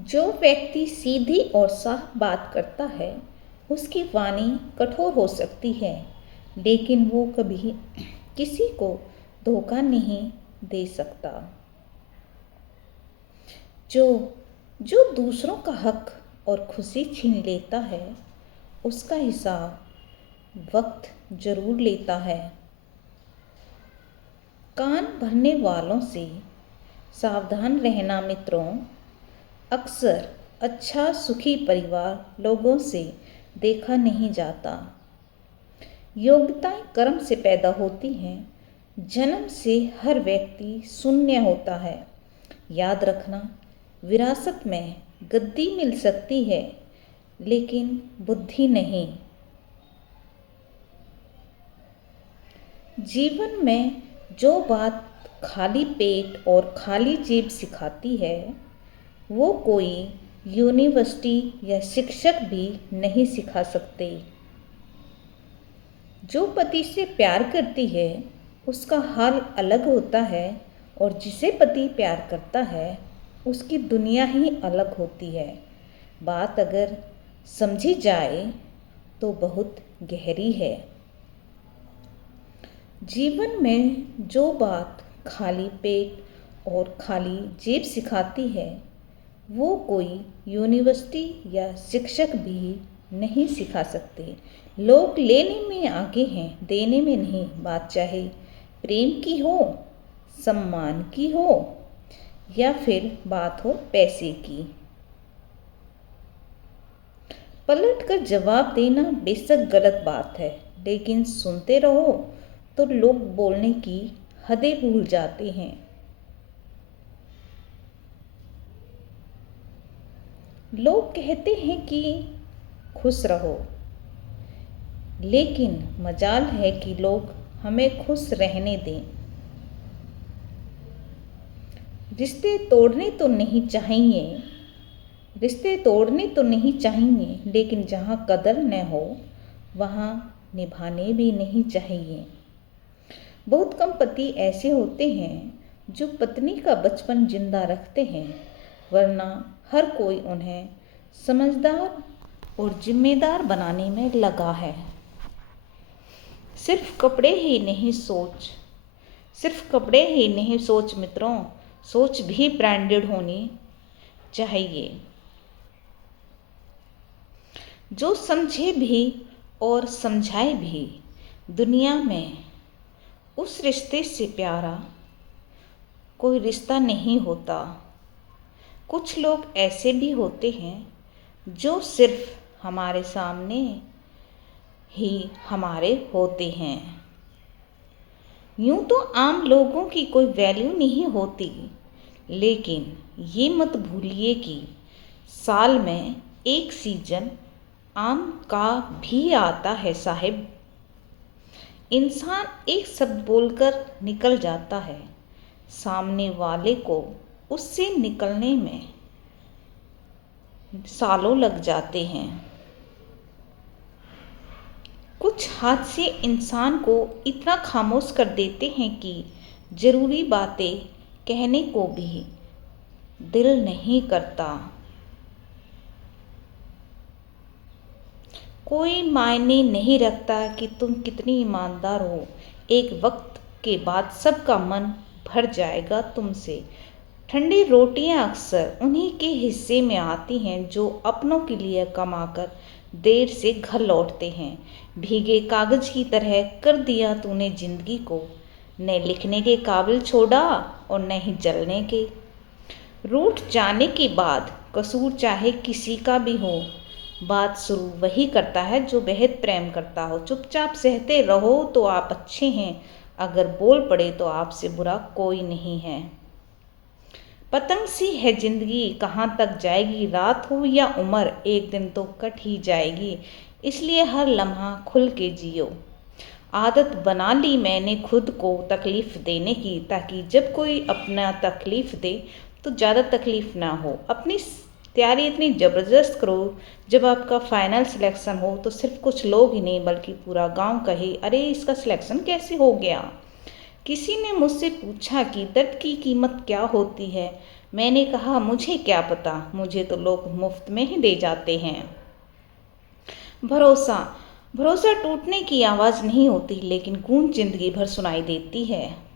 जो व्यक्ति सीधी और साफ बात करता है उसकी वाणी कठोर हो सकती है, लेकिन वो कभी किसी को धोखा नहीं दे सकता। जो जो दूसरों का हक और खुशी छीन लेता है उसका हिसाब वक्त जरूर लेता है। कान भरने वालों से सावधान रहना मित्रों। अक्सर अच्छा सुखी परिवार लोगों से देखा नहीं जाता। योग्यताएं कर्म से पैदा होती हैं। जन्म से हर व्यक्ति शून्य होता है। याद रखना, विरासत में गद्दी मिल सकती है लेकिन बुद्धि नहीं। जीवन में जो बात खाली पेट और खाली जेब सिखाती है वो कोई यूनिवर्सिटी या शिक्षक भी नहीं सिखा सकते। जो पति से प्यार करती है उसका हाल अलग होता है और जिसे पति प्यार करता है उसकी दुनिया ही अलग होती है। बात अगर समझी जाए तो बहुत गहरी है। जीवन में जो बात खाली पेट और खाली जेब सिखाती है वो कोई यूनिवर्सिटी या शिक्षक भी नहीं सिखा सकते। लोग लेने में आगे हैं, देने में नहीं। बात चाहे प्रेम की हो, सम्मान की हो या फिर बात हो पैसे की। पलट कर जवाब देना बेशक गलत बात है, लेकिन सुनते रहो तो लोग बोलने की हदें भूल जाते हैं। लोग कहते हैं कि खुश रहो, लेकिन मजाल है कि लोग हमें खुश रहने दें। रिश्ते तोड़ने तो नहीं चाहिए, लेकिन जहाँ कदर न हो वहाँ निभाने भी नहीं चाहिए। बहुत कम पति ऐसे होते हैं जो पत्नी का बचपन जिंदा रखते हैं, वरना हर कोई उन्हें समझदार और जिम्मेदार बनाने में लगा है। सिर्फ कपड़े ही नहीं सोच मित्रों, सोच भी ब्रांडेड होनी चाहिए। जो समझे भी और समझाए भी, दुनिया में उस रिश्ते से प्यारा कोई रिश्ता नहीं होता। कुछ लोग ऐसे भी होते हैं जो सिर्फ हमारे सामने ही हमारे होते हैं। यूं तो आम लोगों की कोई वैल्यू नहीं होती, लेकिन ये मत भूलिए कि साल में एक सीजन आम का भी आता है साहिब। इंसान एक शब्द बोलकर निकल जाता है, सामने वाले को उससे निकलने में सालों लग जाते हैं। कुछ हादसे इंसान को इतना खामोश कर देते हैं कि जरूरी बातें कहने को भी दिल नहीं करता। कोई मायने नहीं रखता कि तुम कितनी ईमानदार हो, एक वक्त के बाद सबका मन भर जाएगा तुमसे। ठंडी रोटियां अक्सर उन्हीं के हिस्से में आती हैं जो अपनों के लिए कमाकर देर से घर लौटते हैं। भीगे कागज की तरह कर दिया तूने जिंदगी को, न लिखने के काबिल छोड़ा और न ही जलने के। रूठ जाने के बाद कसूर चाहे किसी का भी हो, बात शुरू वही करता है जो बेहद प्रेम करता हो। चुपचाप सहते रहो तो आप अच्छे हैं, अगर बोल पड़े तो आपसे बुरा कोई नहीं है। पतंग सी है जिंदगी, कहाँ तक जाएगी, रात हो या उम्र, एक दिन तो कट ही जाएगी। इसलिए हर लम्हा खुल के जियो। आदत बना ली मैंने खुद को तकलीफ देने की, ताकि जब कोई अपना तकलीफ दे तो ज़्यादा तकलीफ ना हो। अपनी तैयारी इतनी ज़बरदस्त करो, जब आपका फाइनल सिलेक्शन हो तो सिर्फ कुछ लोग ही नहीं बल्कि पूरा गांव कहे, अरे इसका सिलेक्शन कैसे हो गया। किसी ने मुझसे पूछा कि दर्द की कीमत क्या होती है। मैंने कहा, मुझे क्या पता, मुझे तो लोग मुफ्त में ही दे जाते हैं। भरोसा भरोसा टूटने की आवाज़ नहीं होती, लेकिन गूंज जिंदगी भर सुनाई देती है।